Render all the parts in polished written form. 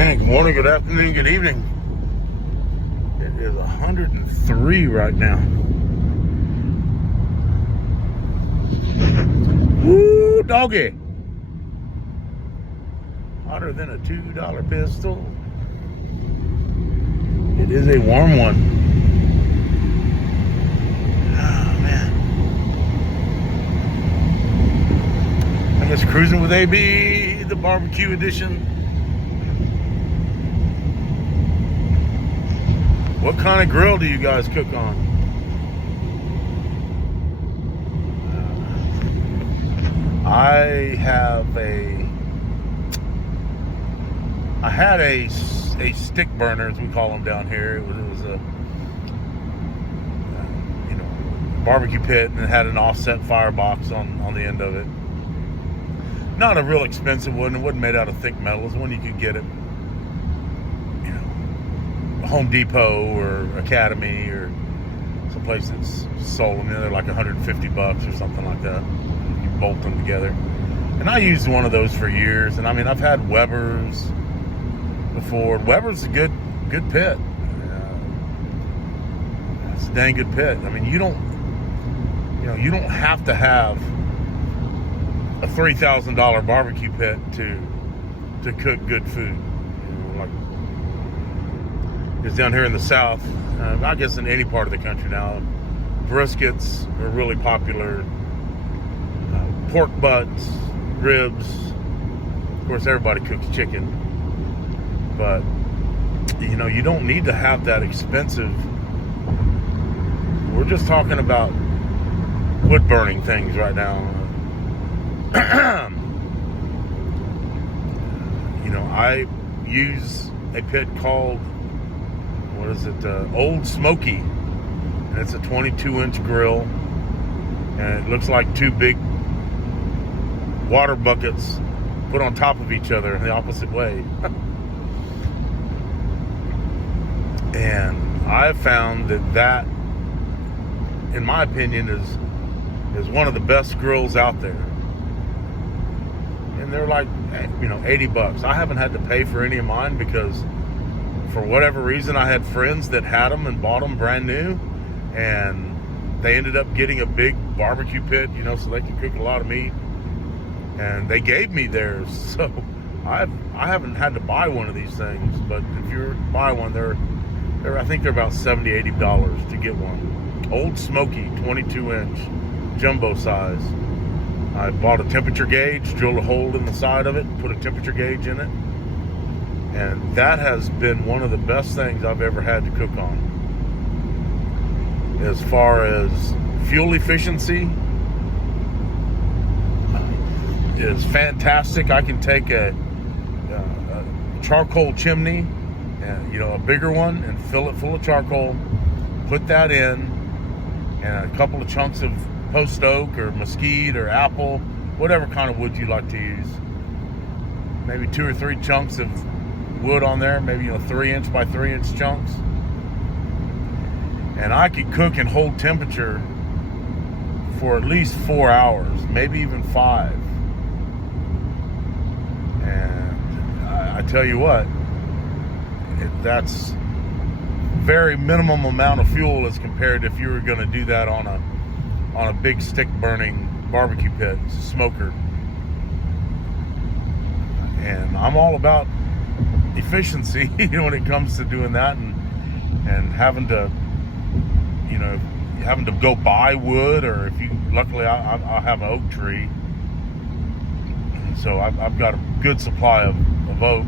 Hey, good morning, good afternoon, good evening. It is 103 right now. Woo, doggy. Hotter than a $2 pistol. It is a warm one. Oh, man. I'm just cruising with AB, the barbecue edition. What kind of grill do you guys cook on? I had a stick burner, as we call them down here. It was a barbecue pit, and it had an offset firebox on the end of it. Not a real expensive one. It wasn't made out of thick metal. It was one you could get at Home Depot or Academy or someplace that's sold them. They're like $150 or something like that. You bolt them together. And I used one of those for years. And I mean, I've had Weber's before. Weber's a good pit. It's a dang good pit. I mean, you don't have to have a $3,000 barbecue pit to cook good food. Because down here in the South, I guess in any part of the country now, briskets are really popular. Pork butts, ribs. Of course, everybody cooks chicken. But, you don't need to have that expensive. We're just talking about wood burning things right now. I use a pit called, Old Smoky, and it's a 22-inch grill, and it looks like two big water buckets put on top of each other in the opposite way. And I've found that, in my opinion, is one of the best grills out there. And they're like, $80. I haven't had to pay for any of mine because, for whatever reason, I had friends that had them and bought them brand new, and they ended up getting a big barbecue pit, so they can cook a lot of meat, and they gave me theirs. So I haven't had to buy one of these things, but if you buy one, I think they're about $70, $80 to get one. Old Smoky, 22-inch, jumbo size. I bought a temperature gauge, drilled a hole in the side of it, put a temperature gauge in it. And that has been one of the best things I've ever had to cook on. As far as fuel efficiency, is fantastic. I can take a charcoal chimney, a bigger one, and fill it full of charcoal, put that in, and a couple of chunks of post oak or mesquite or apple, whatever kind of wood you like to use. Maybe 2 or 3 chunks of wood on there, maybe 3-inch by 3-inch chunks, and I could cook and hold temperature for at least 4 hours, maybe even 5. And I tell you what, that's very minimum amount of fuel as compared if you were going to do that on a big stick burning barbecue pit smoker. And I'm all about efficiency, when it comes to doing that, and having to go buy wood, or luckily I have an oak tree, and so I've got a good supply of oak.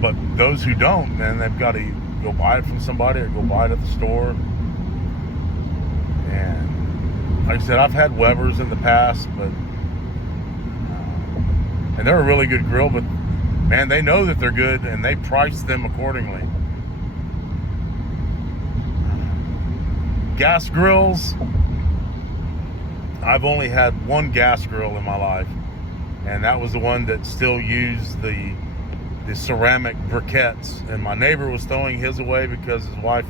But those who don't, then they've got to go buy it from somebody or go buy it at the store. And like I said, I've had Weber's in the past, and they're a really good grill, but man, they know that they're good and they price them accordingly. Gas grills, I've only had one gas grill in my life, and that was the one that still used the ceramic briquettes. And my neighbor was throwing his away because his wife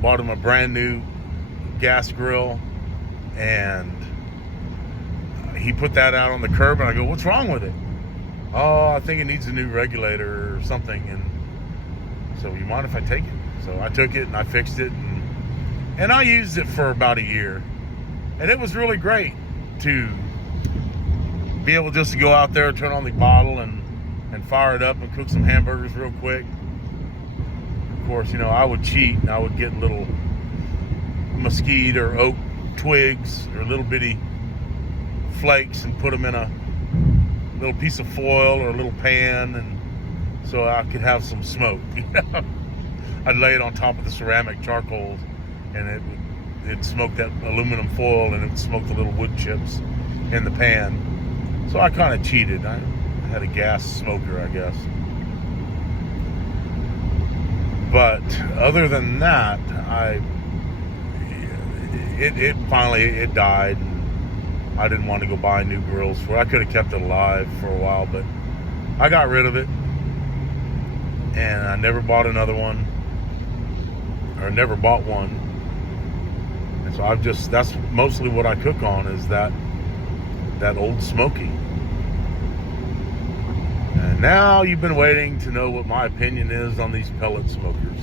bought him a brand new gas grill, and he put that out on the curb, and I go, "What's wrong with it?" "Oh, I think it needs a new regulator or something." And so, you mind if I take it? So I took it and I fixed it, and I used it for about a year. And it was really great to be able just to go out there, turn on the bottle, and fire it up and cook some hamburgers real quick. Of course, I would cheat, and I would get little mesquite or oak twigs or little bitty flakes and put them in a little piece of foil or a little pan, and so I could have some smoke. I'd lay it on top of the ceramic charcoal, and it'd smoke that aluminum foil, and it would smoke the little wood chips in the pan. So I kind of cheated. I had a gas smoker, I guess. But other than that, it finally died. And I didn't want to go buy new grills for it. I could have kept it alive for a while, but I got rid of it, and I never bought another one, or never bought one. And so that's mostly what I cook on, is that old smoky. And now you've been waiting to know what my opinion is on these pellet smokers.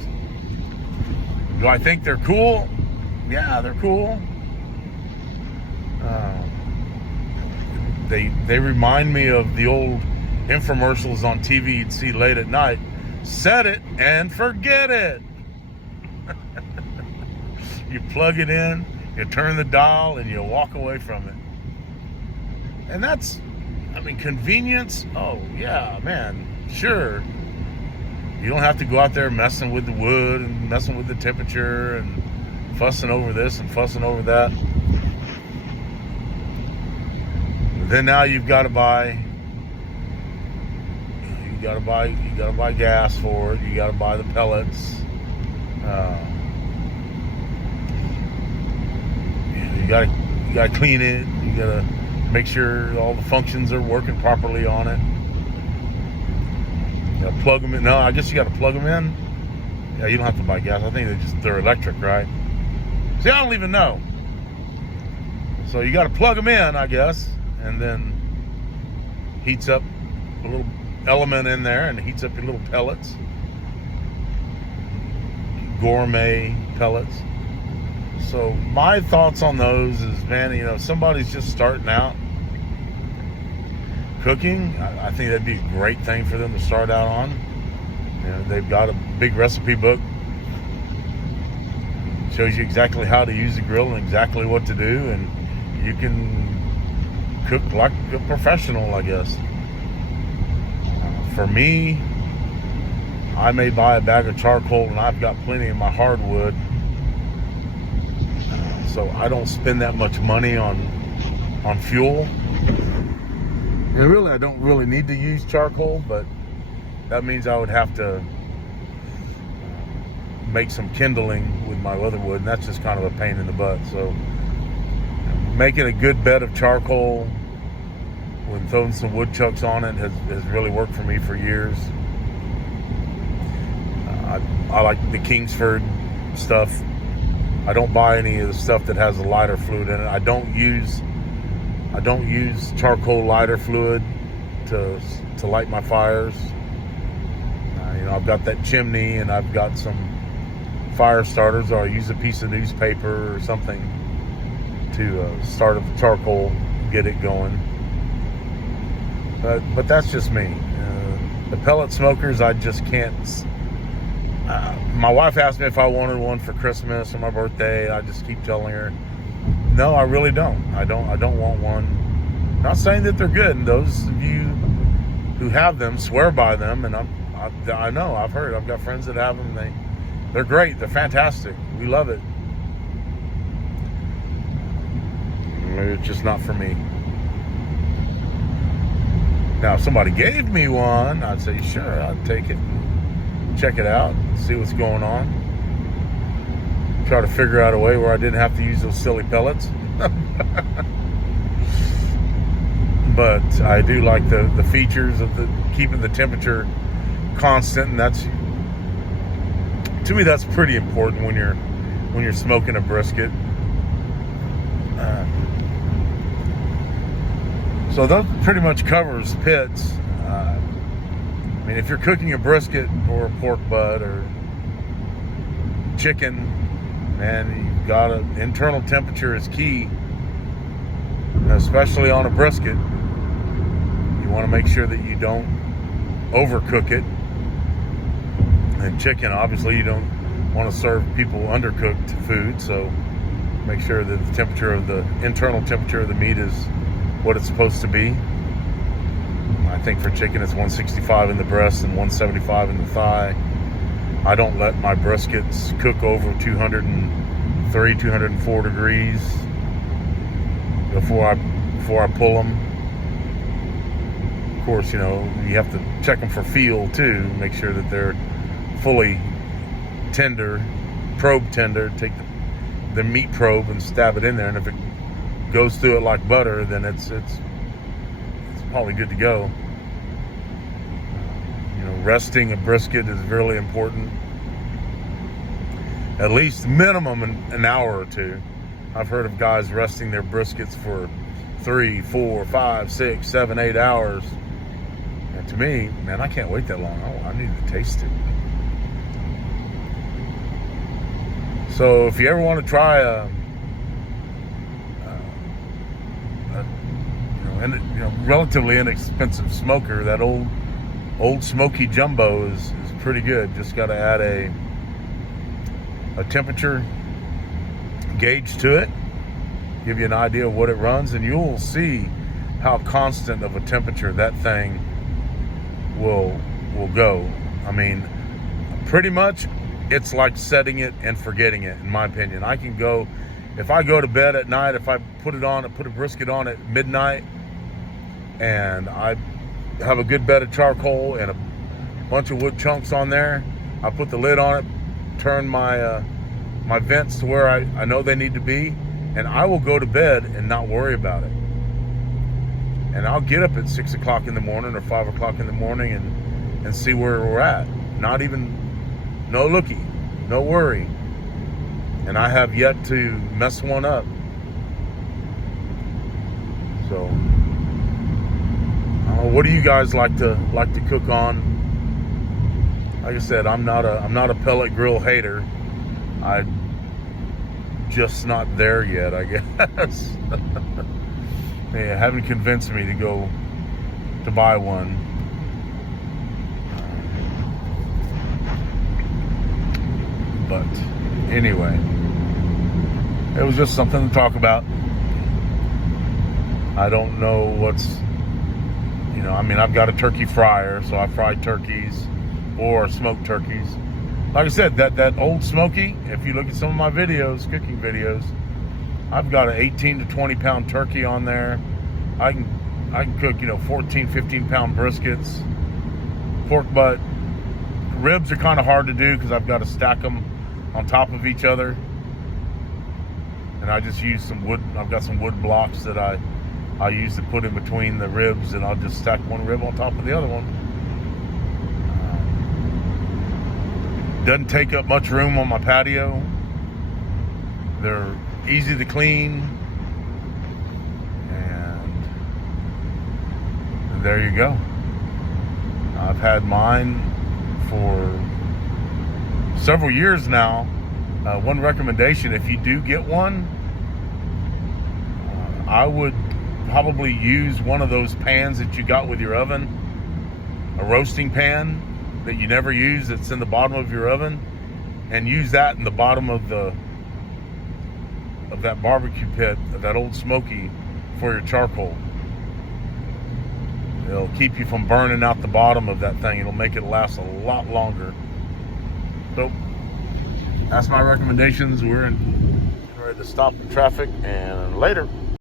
Do I think they're cool? Yeah, they're cool. They remind me of the old infomercials on TV you'd see late at night. Set it and forget it. You plug it in, you turn the dial, and you walk away from it. And that's, convenience. Oh yeah, man, sure. You don't have to go out there messing with the wood and messing with the temperature and fussing over this and fussing over that. But then now you've got to buy gas for it. You got to buy the pellets. You got to clean it. You got to make sure all the functions are working properly on it. You gotta plug them in. No, I guess you got to plug them in. Yeah, you don't have to buy gas. I think they're electric, right? See, I don't even know. So you got to plug them in, I guess, and then heats up a little element in there, and heats up your little pellets, gourmet pellets. So my thoughts on those is, man, somebody's just starting out cooking. I think that'd be a great thing for them to start out on. They've got a big recipe book, shows you exactly how to use the grill and exactly what to do, and you can cook like a professional, I guess. For me, I may buy a bag of charcoal, and I've got plenty in my hardwood. So I don't spend that much money on fuel. And really, I don't really need to use charcoal, but that means I would have to make some kindling with my leatherwood, and that's just kind of a pain in the butt. So making a good bed of charcoal with throwing some woodchucks on it has really worked for me for years. I like the Kingsford stuff. I don't buy any of the stuff that has a lighter fluid in it. I don't use charcoal lighter fluid to light my fires. I've got that chimney, and I've got some fire starters, or I use a piece of newspaper or something to start up the charcoal, get it going. But that's just me. The pellet smokers, I just can't. My wife asked me if I wanted one for Christmas or my birthday. I just keep telling her, no, I really don't. I don't want one. Not saying that they're good, and those of you who have them swear by them, and I know, I've heard, I've got friends that have them. They're great. They're fantastic. We love it. It's just not for me. Now, if somebody gave me one, I'd say, sure, I'd take it, check it out, see what's going on. Try to figure out a way where I didn't have to use those silly pellets. But I do like the features of keeping the temperature constant, and that's, to me, that's pretty important when you're smoking a brisket. So that pretty much covers pits. mean, if you're cooking a brisket or a pork butt or chicken, man, you've got to, internal temperature is key, especially on a brisket. You want to make sure that you don't overcook it. And chicken, obviously, you don't want to serve people undercooked food, so make sure that the temperature of the internal temperature of the meat is what it's supposed to be. I think for chicken it's 165 in the breast and 175 in the thigh. I don't let my briskets cook over 203, 204 degrees before I pull them. Of course, you know, you have to check them for feel too, make sure that they're fully tender, probe tender. Take the meat probe and stab it in there, and if it goes through it like butter, then it's probably good to go. You know, resting a brisket is really important. At least minimum an hour or two. I've heard of guys resting their briskets for 3, 4, 5, 6, 7, 8 hours. And to me, man, I can't wait that long. I need to taste it. So if you ever want to try a relatively inexpensive smoker, that old Smoky Jumbo is pretty good. Just got to add a temperature gauge to it, give you an idea of what it runs, and you'll see how constant of a temperature that thing will go. I mean, pretty much it's like setting it and forgetting it, in my opinion. I can go, if I go to bed at night, if I put a brisket on at midnight, and I have a good bed of charcoal and a bunch of wood chunks on there, I put the lid on it, turn my vents to where I know they need to be, and I will go to bed and not worry about it. And I'll get up at 6 o'clock in the morning or 5 o'clock in the morning and see where we're at. No looky, no worry. And I have yet to mess one up. So, what do you guys like to cook on? Like I said, I'm not a pellet grill hater. I'm just not there yet, I guess. They haven't convinced me to buy one. But anyway, it was just something to talk about. I don't know I've got a turkey fryer, so I fry turkeys or smoked turkeys. Like I said, that old Smoky, if you look at some of my videos, cooking videos, I've got an 18 to 20 pound turkey on there. I can cook, 14, 15 pound briskets, pork butt. Ribs are kind of hard to do because I've got to stack them on top of each other. And I just use some wood. I've got some wood blocks that I use to put in between the ribs, and I'll just stack one rib on top of the other one. Doesn't take up much room on my patio. They're easy to clean. And there you go. I've had mine for several years now. One recommendation, if you do get one, I would probably use one of those pans that you got with your oven, a roasting pan that you never use that's in the bottom of your oven, and use that in the bottom of that barbecue pit, of that old Smoky, for your charcoal. It'll keep you from burning out the bottom of that thing. It'll make it last a lot longer. So that's my recommendations. We're ready to stop the traffic, and later.